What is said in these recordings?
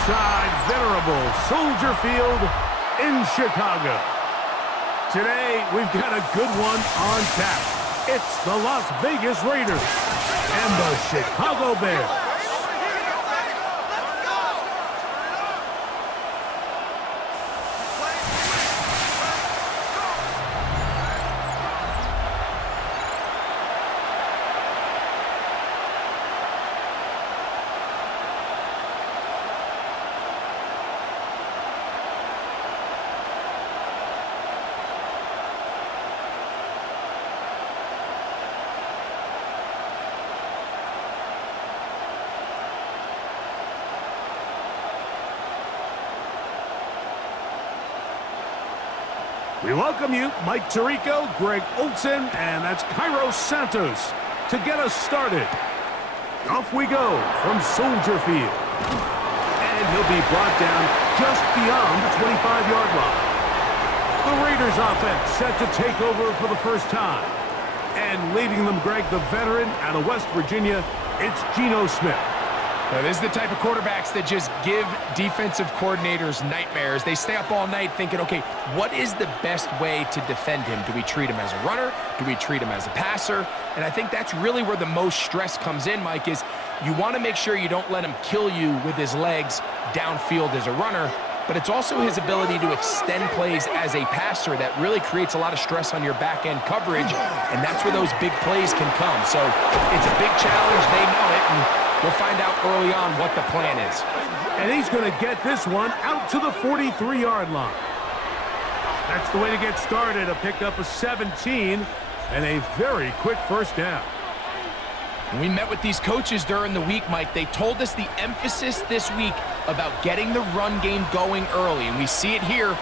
inside venerable Soldier Field in Chicago. Today, we've got a good one on tap. It's the Las Vegas Raiders and the Chicago Bears. We welcome you, Mike Tirico, Greg Olson, and that's Cairo Santos to get us started. Off we go from Soldier Field. And he'll be brought down just beyond the 25-yard line. The Raiders offense set to take over for the first time. And leading them, Greg, the veteran out of West Virginia, it's Geno Smith. Now, this is the type of quarterbacks that just give defensive coordinators nightmares. They stay up all night thinking, okay, what is the best way to defend him? Do we treat him as a runner? Do we treat him as a passer? And I think that's really where the most stress comes in, Mike, is you want to make sure you don't let him kill you with his legs downfield as a runner, but it's also his ability to extend plays as a passer that really creates a lot of stress on your back-end coverage, and that's where those big plays can come. So it's a big challenge. They know it, and we'll find out early on what the plan is. And he's going to get this one out to the 43-yard line. That's the way to get started, a pickup of 17 and a very quick first down. When we met with these coaches during the week, Mike, they told us the emphasis this week about getting the run game going early, and we see it here.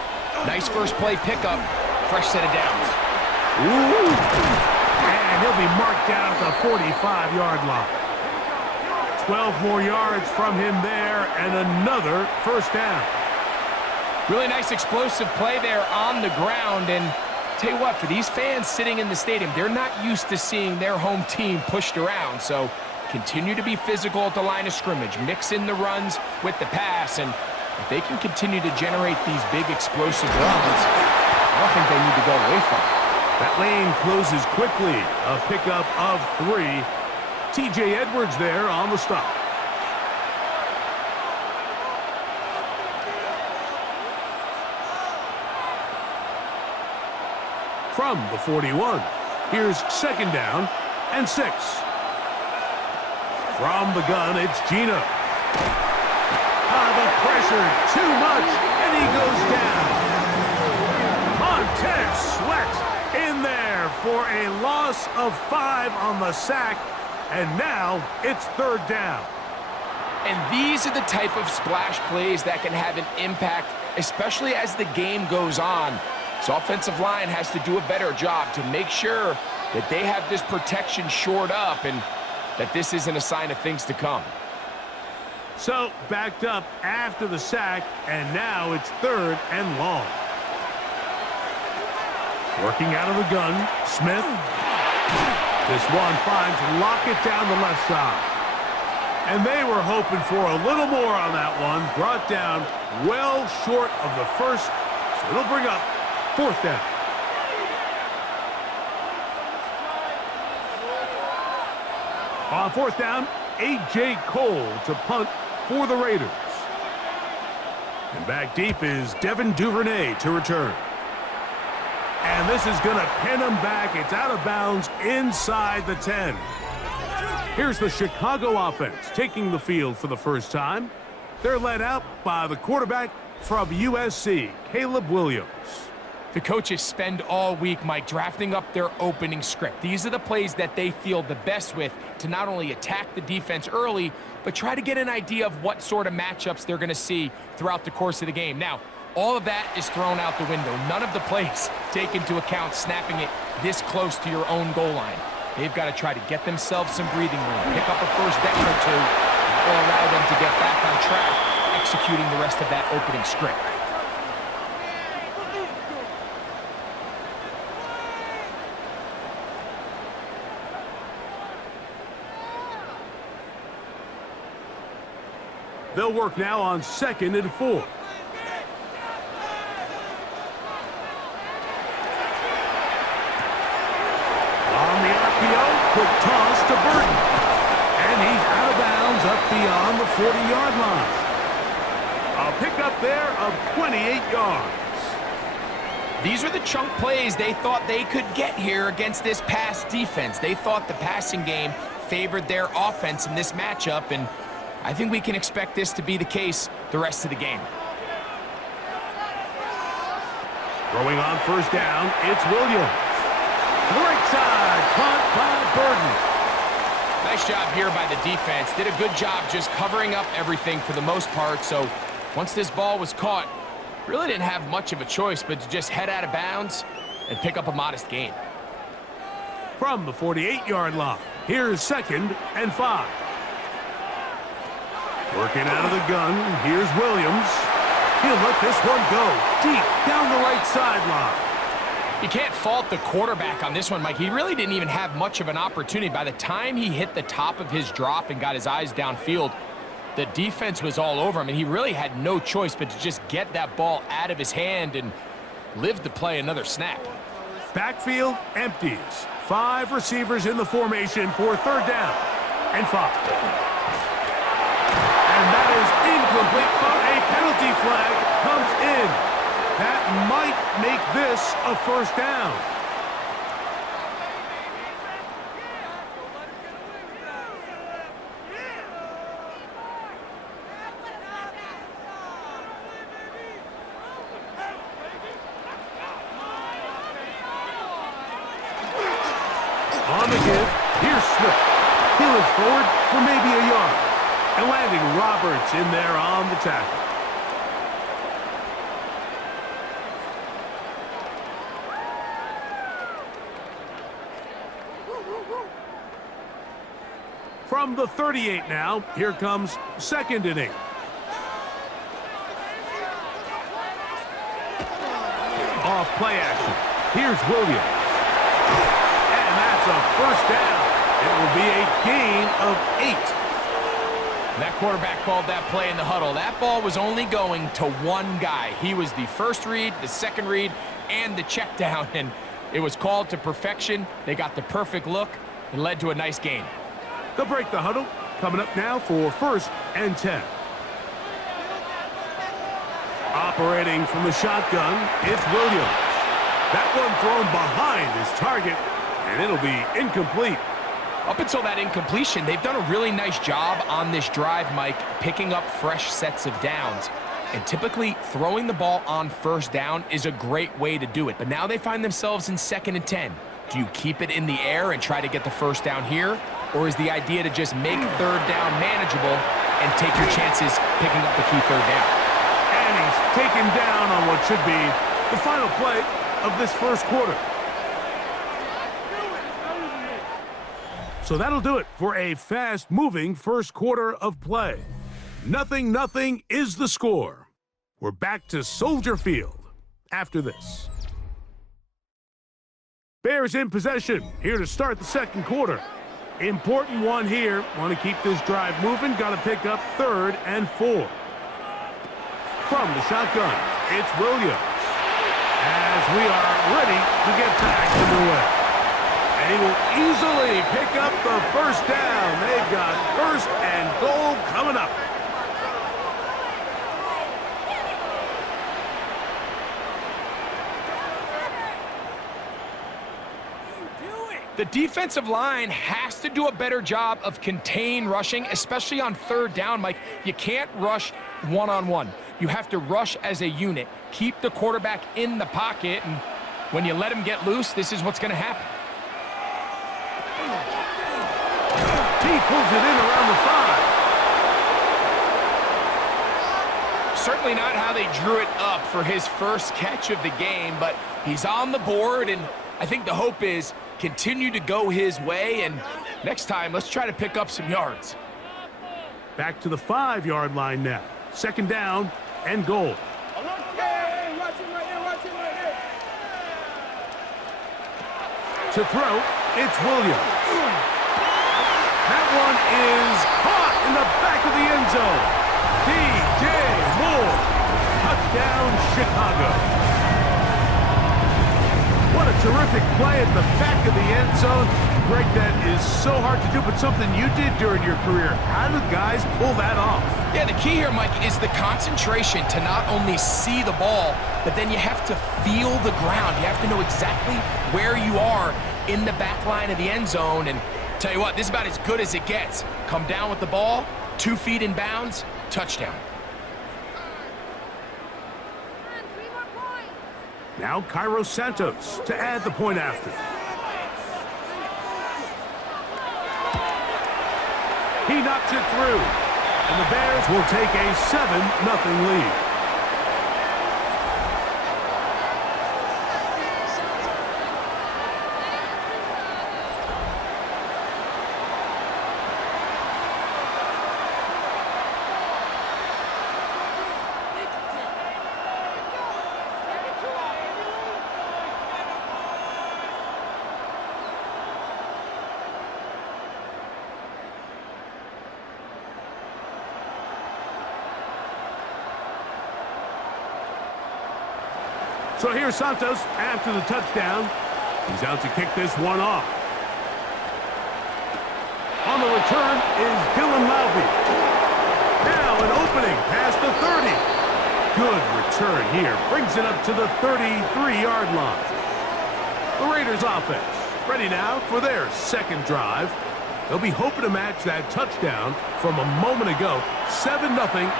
Nice first play pickup, fresh set of downs. Ooh. And he'll be marked down at the 45-yard line. 12 more yards from him there, and another first down. Really nice explosive play there on the ground, and tell you what, for these fans sitting in the stadium, they're not used to seeing their home team pushed around, so continue to be physical at the line of scrimmage, mix in the runs with the pass, and if they can continue to generate these big explosive runs, I don't think they need to go away from it. That lane closes quickly, a pickup of 3. T.J. Edwards there on the stop. From the 41, here's second down and 6. From the gun, it's Geno. The pressure, too much, and he goes down. Montez Sweat in there for a loss of 5 on the sack. And now it's third down. And these are the type of splash plays that can have an impact, especially as the game goes on. So offensive line has to do a better job to make sure that they have this protection shored up and that this isn't a sign of things to come. So backed up after the sack, and now it's third and long. Working out of the gun, Smith. This one finds Lockett down the left side. And they were hoping for a little more on that one. Brought down well short of the first. So it'll bring up fourth down. On fourth down, A.J. Cole to punt for the Raiders. And back deep is Devin Duvernay to return. And this is going to pin him back. It's out of bounds inside the 10. Here's the Chicago offense taking the field for the first time. They're led out by the quarterback from USC, Caleb Williams. The coaches spend all week, Mike, drafting up their opening script. These are the plays that they feel the best with to not only attack the defense early, but try to get an idea of what sort of matchups they're going to see throughout the course of the game. Now, all of that is thrown out the window. None of the plays take into account snapping it this close to your own goal line. They've got to try to get themselves some breathing room, pick up a first down or two, that will allow them to get back on track, executing the rest of that opening script. They'll work now on 2nd and 4. On the RPO, quick toss to Burton. And he's out of bounds up beyond the 40-yard line. A pickup there of 28 yards. These are the chunk plays they thought they could get here against this pass defense. They thought the passing game favored their offense in this matchup, and I think we can expect this to be the case the rest of the game. Throwing on 1st down, it's Williams. To the right side, caught by Burton. Nice job here by the defense. Did a good job just covering up everything for the most part, so once this ball was caught, really didn't have much of a choice but to just head out of bounds and pick up a modest gain. From the 48-yard line, here's 2nd and 5. Working out of the gun, here's Williams. He'll let this one go deep down the right sideline. You can't fault the quarterback on this one, Mike. He really didn't even have much of an opportunity. By the time he hit the top of his drop and got his eyes downfield, the defense was all over him, and he really had no choice but to just get that ball out of his hand and live to play another snap. Backfield empties. 5 receivers in the formation for 3rd down and 5. And that is incomplete, but a penalty flag comes in. That might make this a 1st down. On the give, here's Swift. He looks forward for maybe a yard. And landing Roberts in there on the tackle. From the 38 now, here comes 2nd and 8. Off play action. Here's Williams. And that's a 1st down. It will be a gain of 8. That quarterback called that play in the huddle. That ball was only going to one guy. He was the first read, the second read, and the check down, and it was called to perfection. They got the perfect look and led to a nice gain. They'll break the huddle. Coming up now for 1st and 10. Operating from the shotgun, it's Williams. That one thrown behind his target, and it'll be incomplete. Up until that incompletion, they've done a really nice job on this drive, Mike, picking up fresh sets of downs. And typically, throwing the ball on 1st down is a great way to do it. But now they find themselves in 2nd and 10. Do you keep it in the air and try to get the 1st down here? Or is the idea to just make 3rd down manageable and take your chances picking up the key 3rd down? And he's taken down on what should be the final play of this 1st quarter. So that'll do it for a fast-moving 1st quarter of play. 0-0 is the score. We're back to Soldier Field after this. Bears in possession here to start the 2nd quarter. Important one here. Want to keep this drive moving. Got to pick up 3rd and 4. From the shotgun, it's Williams. As we are ready to get back underway. And he will easily pick up the 1st down. They've got 1st and goal coming up. The defensive line has to do a better job of contain rushing, especially on 3rd down, Mike. You can't rush one-on-one. You have to rush as a unit. Keep the quarterback in the pocket, and when you let him get loose, this is what's going to happen. He pulls it in around the 5. Certainly not how they drew it up for his first catch of the game, but he's on the board, and I think the hope is continue to go his way, and next time, let's try to pick up some yards. Back to the 5-yard line now. 2nd down and goal. To throw, it's Williams. That one is caught in the back of the end zone. DJ Moore. Touchdown, Chicago. What a terrific play at the back of the end zone. Greg, that is so hard to do, but something you did during your career. How do guys pull that off? Yeah, the key here, Mike, is the concentration to not only see the ball, but then you have to feel the ground. You have to know exactly where you are in the back line of the end zone. And tell you what, this is about as good as it gets. Come down with the ball, 2 feet in bounds, touchdown. Now Cairo Santos to add the point after. He knocks it through, and the Bears will take a 7-0 lead. So here's Santos after the touchdown. He's out to kick this one off. On the return is Dylan Laube. Now an opening past the 30. Good return here. Brings it up to the 33-yard line. The Raiders offense ready now for their second drive. They'll be hoping to match that touchdown from a moment ago. 7-0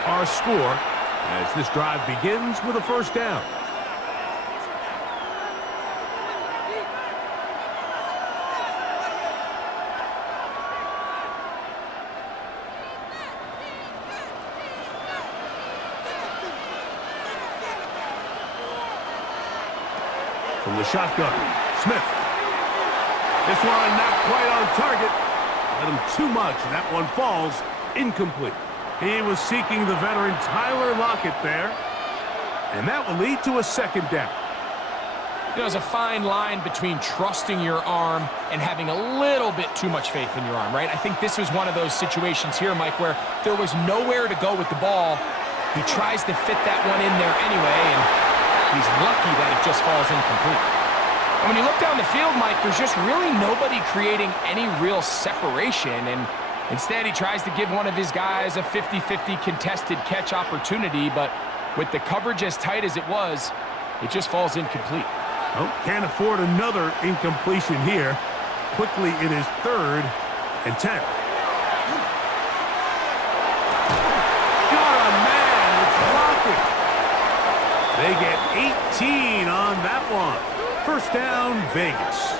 our score as this drive begins with a first down. From the shotgun, Smith. This one not quite on target. Let him too much, and that one falls incomplete. He was seeking the veteran Tyler Lockett there, and that will lead to a second down. There's a fine line between trusting your arm and having a little bit too much faith in your arm, right? I think this was one of those situations here, Mike, where there was nowhere to go with the ball. He tries to fit that one in there anyway, and he's lucky that it just falls incomplete. And when you look down the field, Mike, there's just really nobody creating any real separation. And instead, he tries to give one of his guys a 50-50 contested catch opportunity. But with the coverage as tight as it was, it just falls incomplete. Oh, can't afford another incompletion here. Quickly, it is 3rd and 10. Got a man. It's Lockett. They get 18 on that one. First down, Vegas.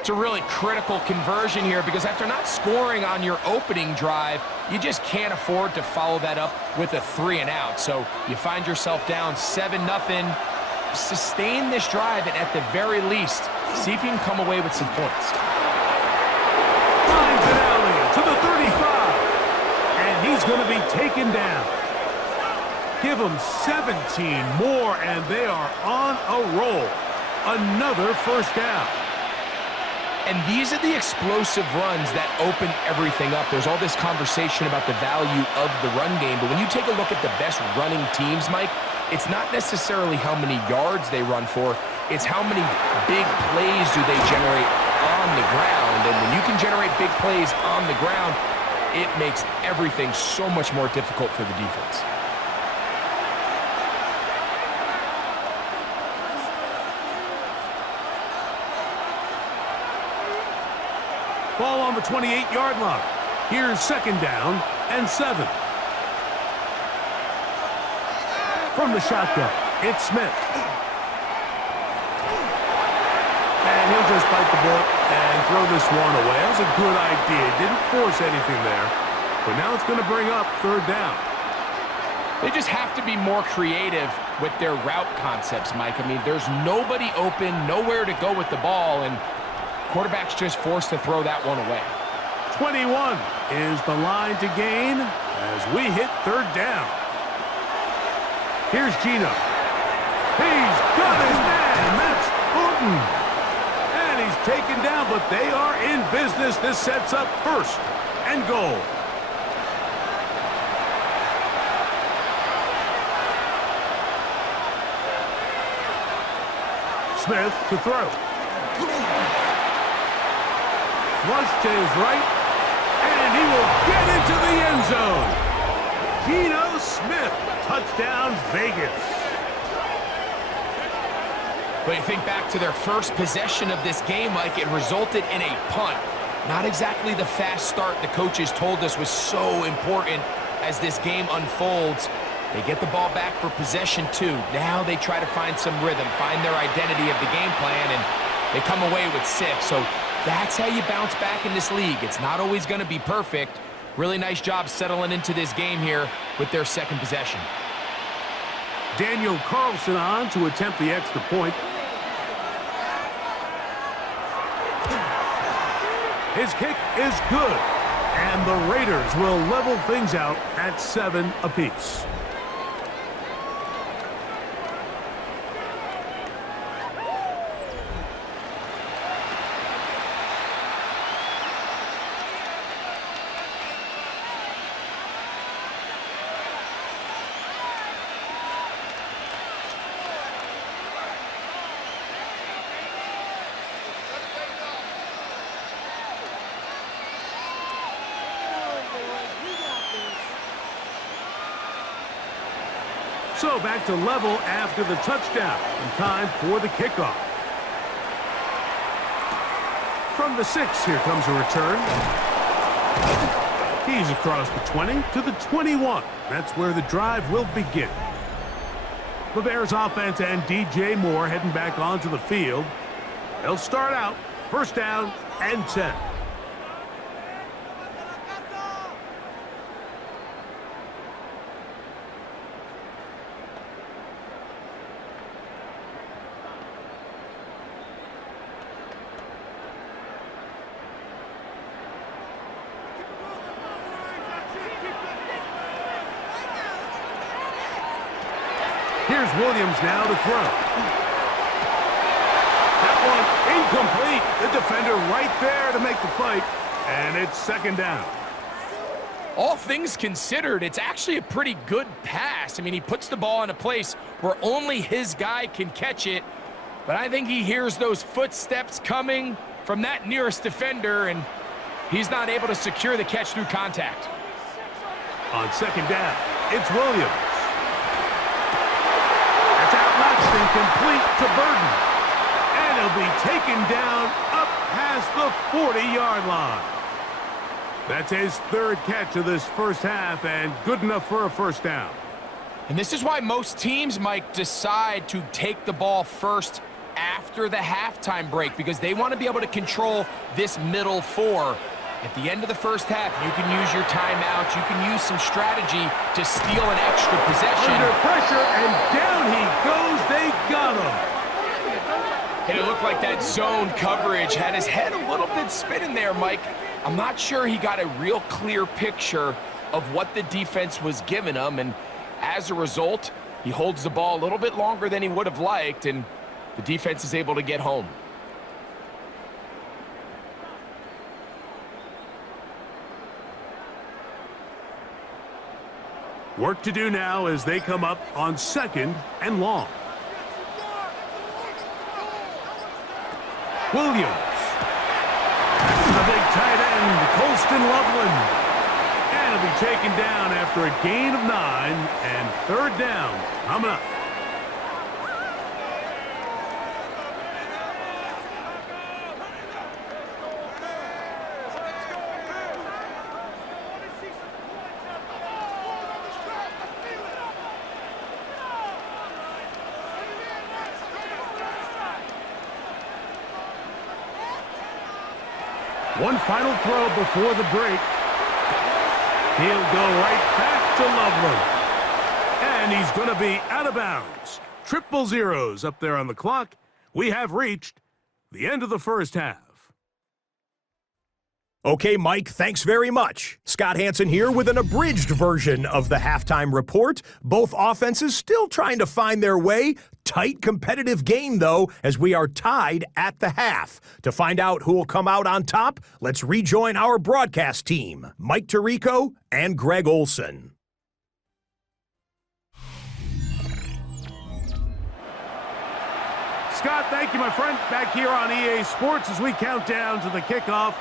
It's a really critical conversion here because after not scoring on your opening drive, you just can't afford to follow that up with a 3-and-out. So you find yourself down 7-0. Sustain this drive, and at the very least, see if you can come away with some points. Finds it alley to the 35, and he's going to be taken down. Give them 17 more, and they are on a roll. Another first down. And these are the explosive runs that open everything up. There's all this conversation about the value of the run game, but when you take a look at the best running teams, Mike, it's not necessarily how many yards they run for, it's how many big plays do they generate on the ground. And when you can generate big plays on the ground, it makes everything so much more difficult for the defense. Ball on the 28-yard line. Here's second down and 7. From the shotgun, it's Smith. And he'll just bite the bullet and throw this one away. That was a good idea. Didn't force anything there. But now it's going to bring up 3rd down. They just have to be more creative with their route concepts, Mike. I mean, there's nobody open, nowhere to go with the ball, and quarterback's just forced to throw that one away. 21 is the line to gain as we hit 3rd down. Here's Gino. He's got his man. That's Houghton. And he's taken down, but they are in business. This sets up first and goal. Smith to throw. Flush to his right, and he will get into the end zone. Geno Smith, touchdown Vegas. But you think back to their first possession of this game, Mike, it resulted in a punt. Not exactly the fast start the coaches told us was so important as this game unfolds. They get the ball back for possession 2. Now they try to find some rhythm, find their identity of the game plan, and they come away with 6. So that's how you bounce back in this league. It's not always going to be perfect. Really nice job settling into this game here with their second possession. Daniel Carlson on to attempt the extra point. His kick is good, and the Raiders will level things out at 7 apiece. So back to level after the touchdown, and time for the kickoff. From the 6, here comes a return. He's across the 20 to the 21. That's where the drive will begin. The Bears offense and DJ Moore heading back onto the field. They'll start out first down and 10. Here's Williams now to throw. That one incomplete. The defender right there to make the play. And it's second down. All things considered, it's actually a pretty good pass. I mean, he puts the ball in a place where only his guy can catch it. But I think he hears those footsteps coming from that nearest defender, and he's not able to secure the catch through contact. On second down, it's Williams. That's out left and complete to Burton. And he'll be taken down up past the 40-yard line. That's his third catch of this first half, and good enough for a first down. And this is why most teams, Mike, decide to take the ball first after the halftime break, because they want to be able to control this middle four. At the end of the first half, you can use your timeout. You can use some strategy to steal an extra possession. Under pressure, and down he goes. They got him. And it looked like that zone coverage had his head a little bit spinning there, Mike. I'm not sure he got a real clear picture of what the defense was giving him, and as a result, he holds the ball a little bit longer than he would have liked, and the defense is able to get home. Work to do now as they come up on second and long. Williams. The big tight end, Colston Loveland. And he'll be taken down after a gain of 9, and third down coming up. One final throw before the break. He'll go right back to Loveland. And he's going to be out of bounds. 000 up there on the clock. We have reached the end of the first half. Okay, Mike, thanks very much. Scott Hansen here with an abridged version of the halftime report. Both offenses still trying to find their way. Tight competitive game, though, as we are tied at the half. To find out who will come out on top, let's rejoin our broadcast team, Mike Tirico and Greg Olson. Scott, thank you, my friend. Back here on EA Sports as we count down to the kickoff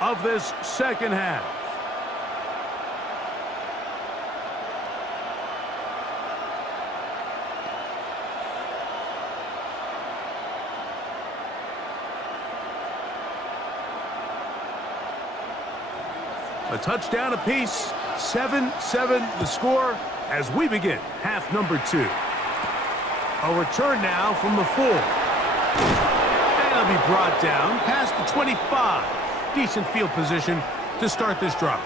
of this second half. A touchdown apiece, 7-7 the score as we begin half number 2. A return now from the 4. And it'll be brought down past the 25. Decent field position to start this drive.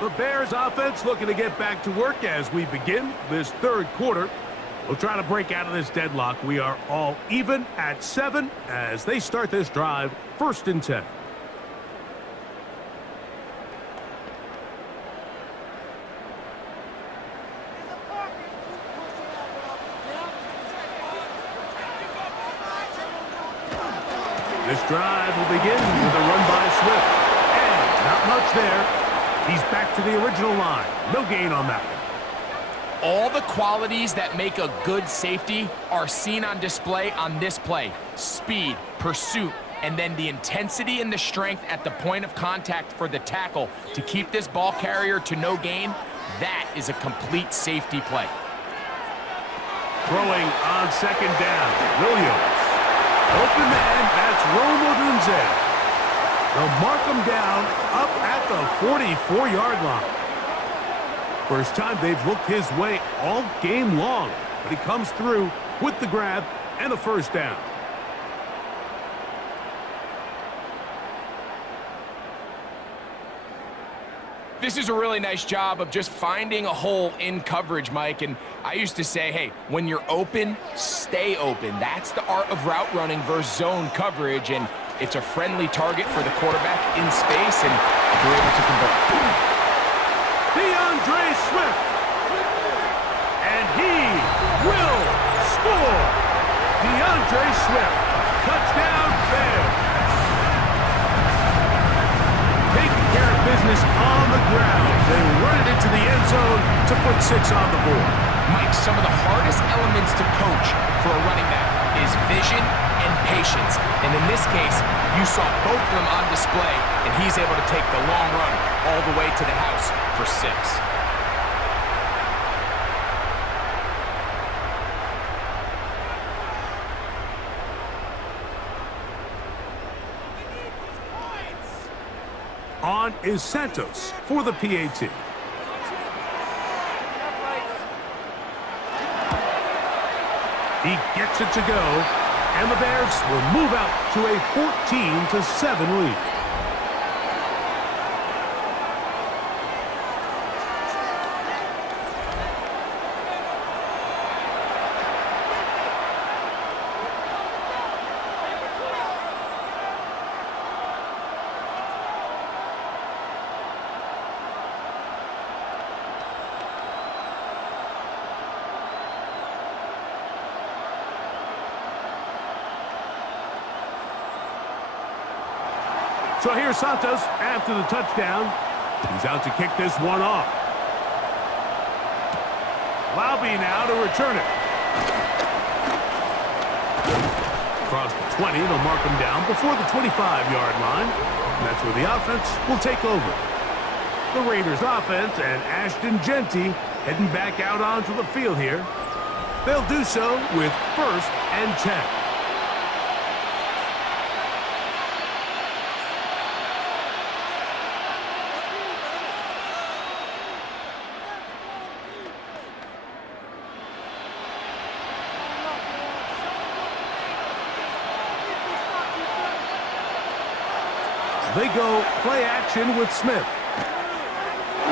The Bears offense looking to get back to work as we begin this third quarter. We'll try to break out of this deadlock. We are all even at 7 as they start this drive, 1st and 10. This drive will begin with a run by Swift. And not much there. He's back to the original line. No gain on that one. All the qualities that make a good safety are seen on display on this play. Speed, pursuit, and then the intensity and the strength at the point of contact for the tackle to keep this ball carrier to no gain. That is a complete safety play. Throwing on second down. Williams. Open man, that's Rome Odunze. They'll mark him down up at the 44-yard line. First time they've looked his way all game long, but he comes through with the grab and a first down. This is a really nice job of just finding a hole in coverage, Mike. And I used to say, hey, when you're open, stay open. That's the art of route running versus zone coverage. And it's a friendly target for the quarterback in space, and they're able to convert. DeAndre Swift. And he will score. DeAndre Swift. Touchdown Bears. Taking care of business on the ground. They run it into the end zone to put 6 on the board. Mike, some of the hardest elements to coach for a running back is vision and patience. And in this case, you saw both of them on display, and he's able to take the long run all the way to the house for 6. On is Santos for the PAT. He gets it to go, and the Bears will move out to a 14-7 lead. So here's Santos after the touchdown. He's out to kick this one off. Laube now to return it. Across the 20, they'll mark him down before the 25-yard line. And that's where the offense will take over. The Raiders offense and Ashton Genty heading back out onto the field here. They'll do so with 1st and 10. They go play action with Smith.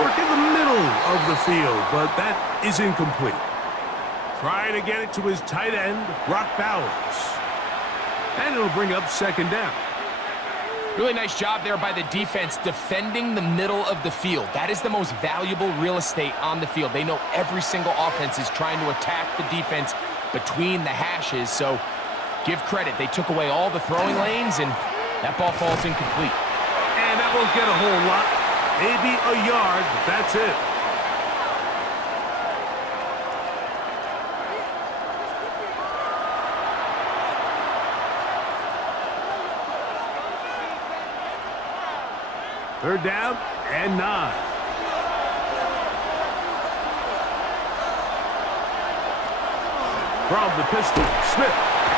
Work in the middle of the field, but that is incomplete. Trying to get it to his tight end, Brock Bowers. And it'll bring up second down. Really nice job there by the defense defending the middle of the field. That is the most valuable real estate on the field. They know every single offense is trying to attack the defense between the hashes, so give credit. They took away all the throwing lanes, and that ball falls incomplete. And that won't get a whole lot. Maybe a yard, but that's it. Third down and 9. From the pistol, Smith.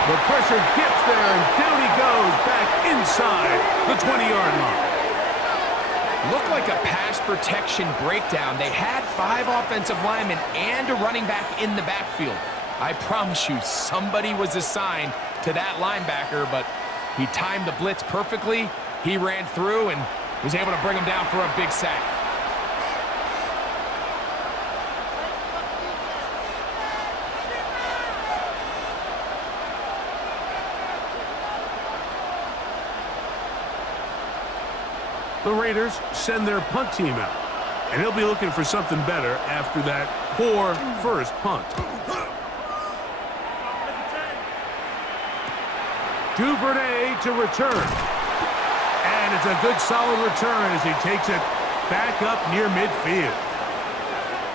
The pressure gets there, and down he goes back inside the 20-yard line. Looked like a pass protection breakdown. They had 5 offensive linemen and a running back in the backfield. I promise you, somebody was assigned to that linebacker, but he timed the blitz perfectly. He ran through and was able to bring him down for a big sack. The Raiders send their punt team out, and he'll be looking for something better after that poor first punt. Duvernay to return. And it's a good solid return as he takes it back up near midfield.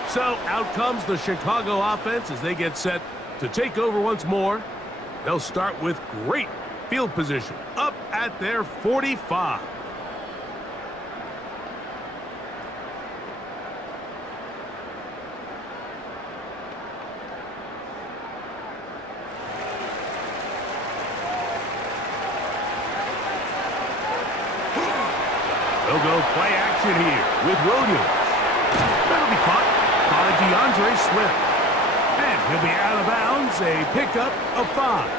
So out comes the Chicago offense as they get set to take over once more. They'll start with great field position up at their 45. They'll go play action here with Williams. That'll be caught by DeAndre Swift. And he'll be out of bounds, a pickup of 5.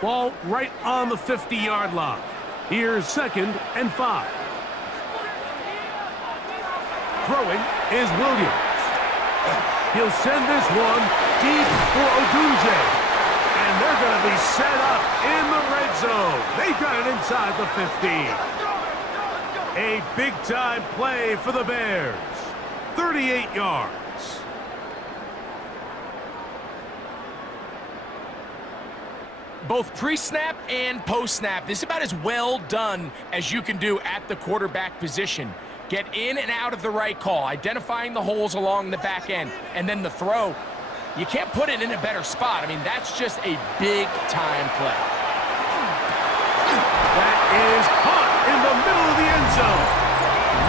Ball right on the 50-yard line. Here's 2nd and 5. Throwing is Williams. He'll send this one deep for Odunze. And they're going to be set up in the red zone. They've got it inside the 15. A big-time play for the Bears. 38 yards. Both pre-snap and post-snap, this is about as well done as you can do at the quarterback position. Get in and out of the right call, identifying the holes along the back end, and then the throw. You can't put it in a better spot. I mean, that's just a big-time play. That is caught in the middle of the end zone.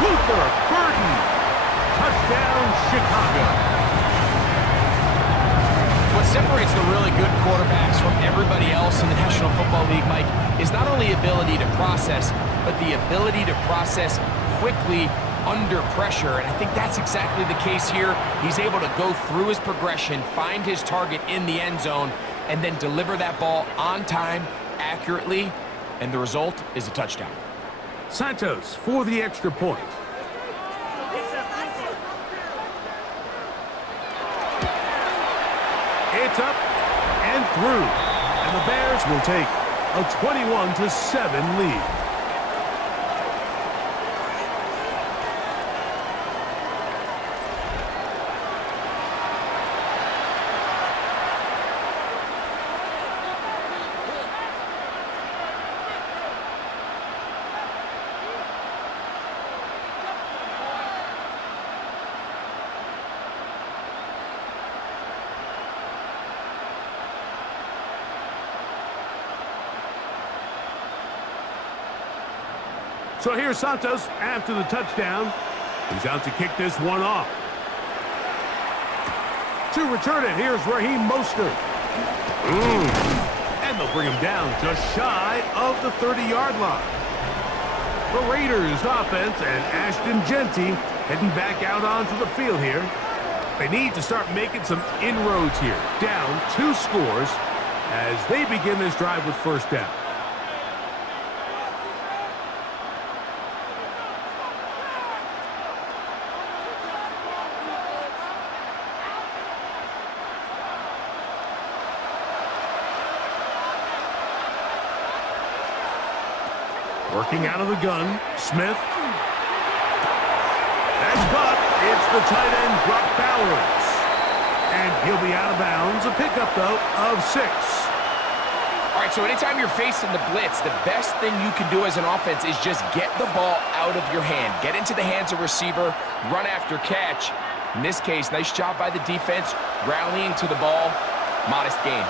Luther Burden. Touchdown, Chicago. What separates the really good quarterbacks from everybody else in the National Football League, Mike, is not only ability to process, but the ability to process quickly under pressure, and I think that's exactly the case here. He's able to go through his progression, find his target in the end zone, and then deliver that ball on time, accurately, and the result is a touchdown. Santos for the extra point. It's up and through, and the Bears will take a 21-7 lead. So here's Santos after the touchdown. He's out to kick this one off. To return it, here's Raheem Mostert. And they'll bring him down just shy of the 30-yard line. The Raiders offense and Ashton Genty heading back out onto the field here. They need to start making some inroads here. Down 2 scores as they begin this drive with first down. Working out of the gun, Smith. That's caught. It's the tight end, Brock Bowers. And he'll be out of bounds. A pickup, though, of 6. All right, so anytime you're facing the blitz, the best thing you can do as an offense is just get the ball out of your hand. Get into the hands of receiver, run after catch. In this case, nice job by the defense, rallying to the ball. Modest gain.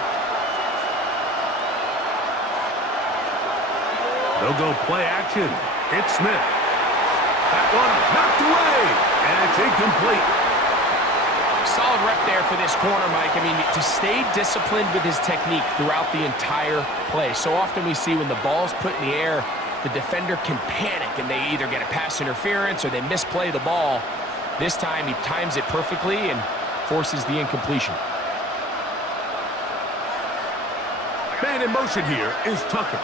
They'll go play action. It's Smith. That one knocked away, and it's incomplete. Solid rep there for this corner, Mike. I mean, to stay disciplined with his technique throughout the entire play. So often we see when the ball's put in the air, the defender can panic, and they either get a pass interference or they misplay the ball. This time, he times it perfectly and forces the incompletion. Man in motion here is Tucker.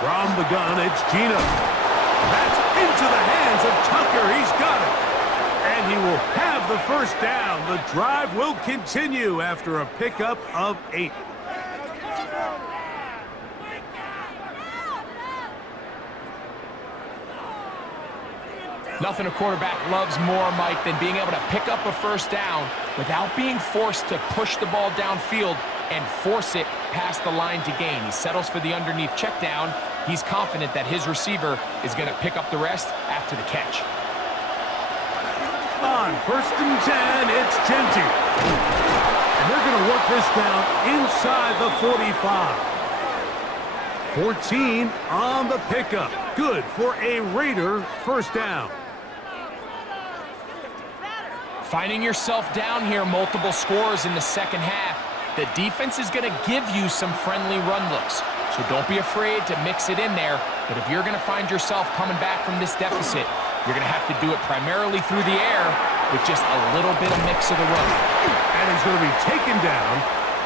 From the gun, it's Gino. That's into the hands of Tucker. He's got it. And he will have the first down. The drive will continue after a pickup of 8. Nothing a quarterback loves more, Mike, than being able to pick up a first down without being forced to push the ball downfield and force it past the line to gain. He settles for the underneath check down. He's confident that his receiver is going to pick up the rest after the catch. On 1st and 10, it's Genty. And they're going to work this down inside the 45. 14 on the pickup. Good for a Raider first down. Finding yourself down here, multiple scores in the second half. The defense is going to give you some friendly run looks. So don't be afraid to mix it in there. But if you're going to find yourself coming back from this deficit, you're going to have to do it primarily through the air with just a little bit of mix of the run. And he's going to be taken down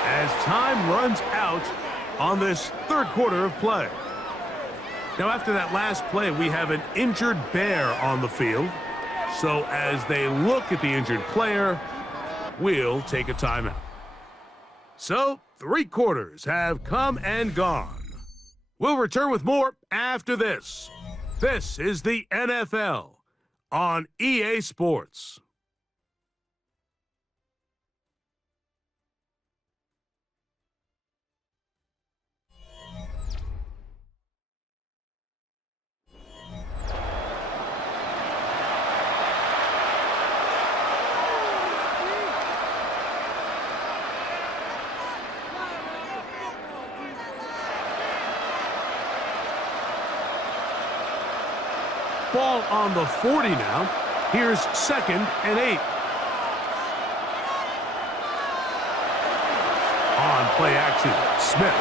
as time runs out on this third quarter of play. Now, after that last play, we have an injured Bear on the field. So as they look at the injured player, we'll take a timeout. So, 3 quarters have come and gone. We'll return with more after this. This is the NFL on EA Sports. Ball on the 40 now. Here's 2nd and 8. On play action, Smith.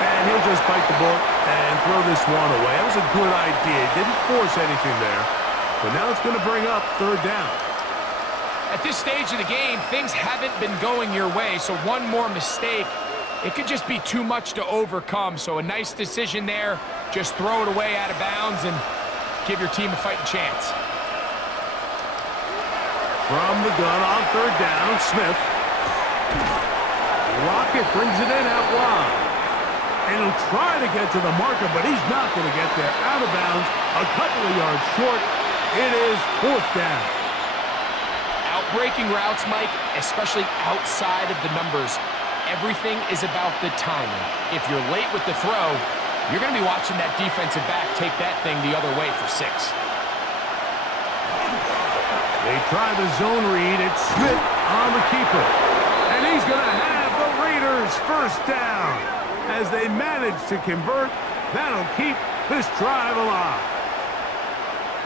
And he'll just bite the bullet and throw this one away. That was a good idea. He didn't force anything there. But now it's going to bring up 3rd down. At this stage of the game, things haven't been going your way, so one more mistake, it could just be too much to overcome. So a nice decision there. Just throw it away out of bounds and give your team a fighting chance. From the gun on 3rd down, Smith. Rocket brings it in out wide. And he'll try to get to the marker, but he's not going to get there. Out of bounds, a couple of yards short. It is 4th down. Outbreaking routes, Mike, especially outside of the numbers, everything is about the timing. If you're late with the throw, you're going to be watching that defensive back take that thing the other way for 6. They try the zone read. It's Smith on the keeper. And he's going to have the Raiders first down. As they manage to convert, that'll keep this drive alive.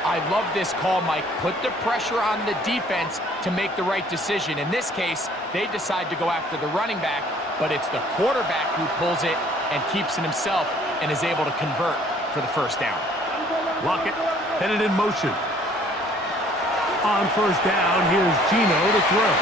I love this call, Mike. Put the pressure on the defense to make the right decision. In this case, they decide to go after the running back, but it's the quarterback who pulls it and keeps it himself and is able to convert for the first down. Lockett headed in motion. On 1st down, here's Gino to throw.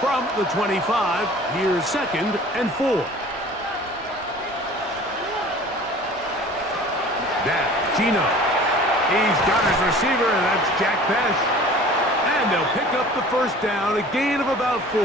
From the 25, here's 2nd and 4. Gino. He's got his receiver, and that's Jack Pesh. And they'll pick up the first down, a gain of about 4.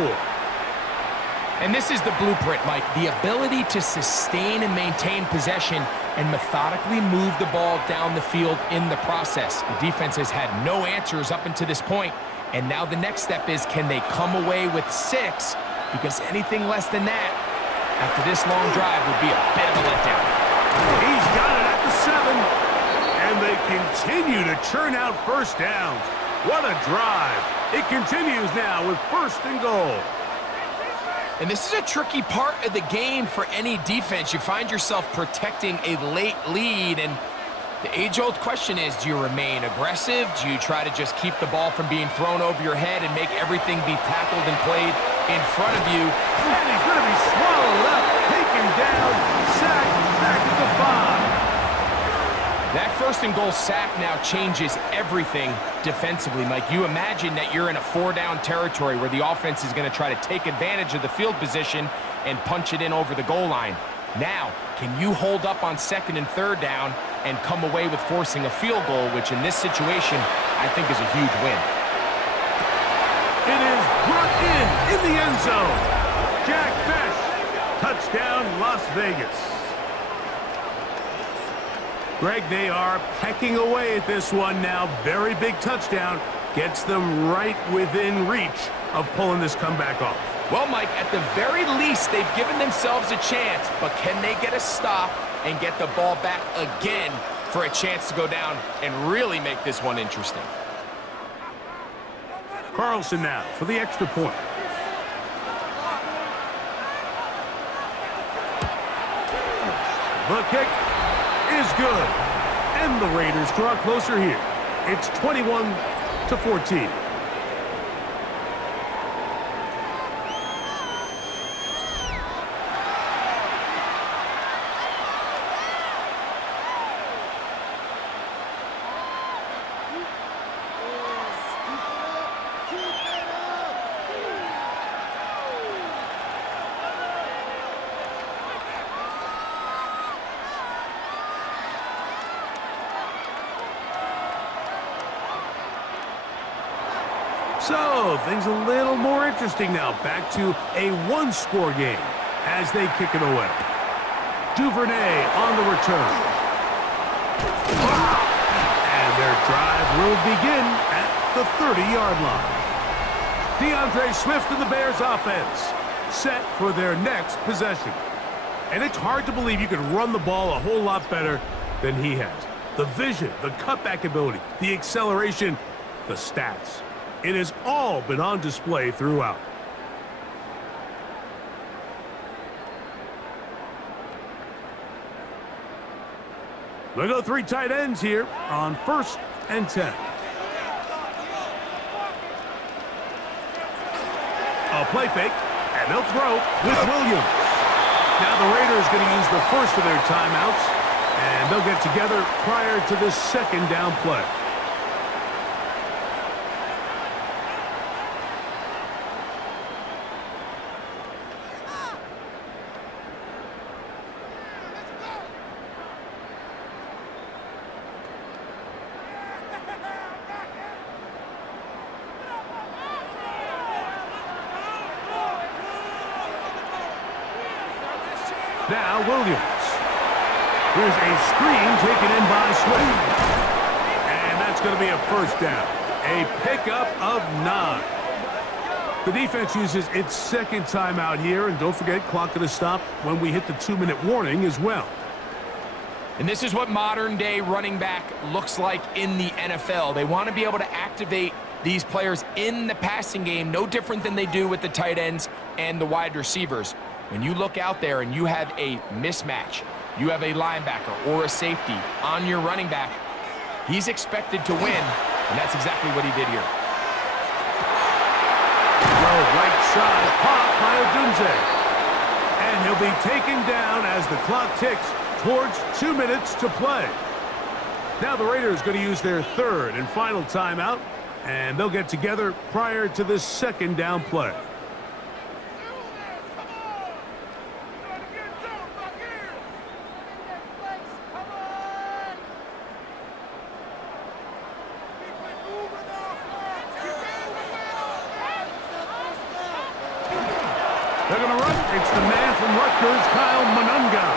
And this is the blueprint, Mike. The ability to sustain and maintain possession and methodically move the ball down the field in the process. The defense has had no answers up until this point, and now the next step is, can they come away with 6? Because anything less than that, after this long drive, would be a bit of a letdown. He's got it at the 7, and they continue to churn out first downs. What a drive. It continues now with 1st and goal. And this is a tricky part of the game for any defense. You find yourself protecting a late lead, and the age-old question is, do you remain aggressive? Do you try to just keep the ball from being thrown over your head and make everything be tackled and played in front of you? And he's going to be swallowed up, taken down, sacked, back at the 5. That 1st and goal sack now changes everything defensively, Mike. You imagine that you're in a 4-down territory where the offense is going to try to take advantage of the field position and punch it in over the goal line. Now, can you hold up on 2nd and 3rd down and come away with forcing a field goal, which in this situation, I think is a huge win. It is brought in the end zone. Jack Pesh, touchdown Las Vegas. Greg, they are pecking away at this one now. Very big touchdown. Gets them right within reach of pulling this comeback off. Well, Mike, at the very least, they've given themselves a chance, but can they get a stop and get the ball back again for a chance to go down and really make this one interesting? Carlson now for the extra point. The kick is good. And the Raiders draw closer here. It's 21-14. So, things a little more interesting now. Back to a one-score game as they kick it away. Duvernay on the return. And their drive will begin at the 30-yard line. DeAndre Swift and the Bears offense set for their next possession. And it's hard to believe you can run the ball a whole lot better than he has. The vision, the cutback ability, the acceleration, the stats. It has all been on display throughout. They'll go 3 tight ends here on 1st and 10. A play fake, and they'll throw with Williams. Now the Raiders going to use the first of their timeouts, and they'll get together prior to this 2nd down play. Now Williams. There's a screen taken in by Swift. And that's going to be a 1st down. A pickup of 9. The defense uses its 2nd timeout here. And don't forget, clock going to stop when we hit the 2-minute warning as well. And this is what modern-day running back looks like in the NFL. They want to be able to activate these players in the passing game, no different than they do with the tight ends and the wide receivers. When you look out there and you have a mismatch, you have a linebacker or a safety on your running back, he's expected to win, and that's exactly what he did here. Right side pop by Odunze. And he'll be taken down as the clock ticks towards 2 minutes to play. Now the Raiders going to use their 3rd and final timeout, and they'll get together prior to this 2nd down play. They're going to run. It's the man from Rutgers, Kyle Monunga.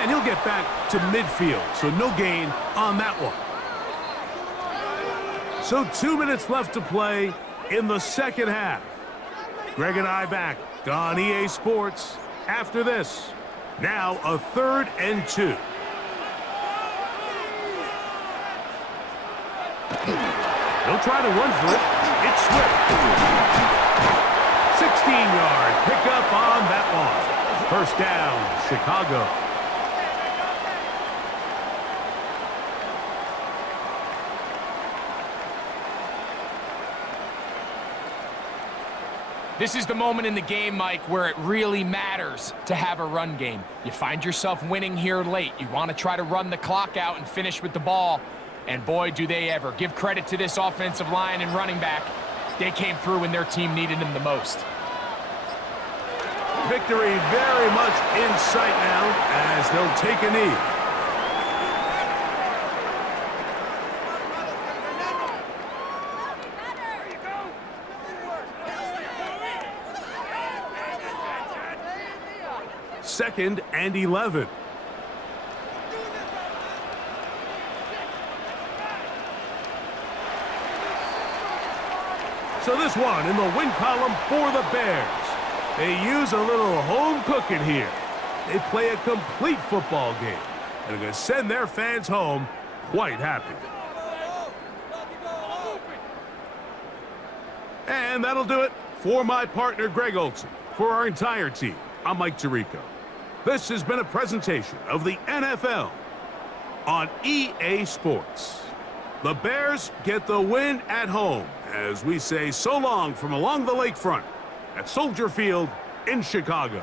And he'll get back to midfield, so no gain on that one. So 2 minutes left to play in the second half. Greg and I back on EA Sports after this. Now a 3rd and 2. He'll try to run for it. It's Swift. 16-yard pickup on that one. First down, Chicago. This is the moment in the game, Mike, where it really matters to have a run game. You find yourself winning here late. You want to try to run the clock out and finish with the ball. And boy, do they ever. Give credit to this offensive line and running back. They came through when their team needed them the most. Victory very much in sight now as they'll take a knee. Second and 11. So this one in the win column for the Bears. They use a little home cooking here. They play a complete football game. And they're going to send their fans home quite happy. And that'll do it for my partner, Greg Olson. For our entire team, I'm Mike Tirico. This has been a presentation of the NFL on EA Sports. The Bears get the win at home as we say so long from along the lakefront at Soldier Field in Chicago.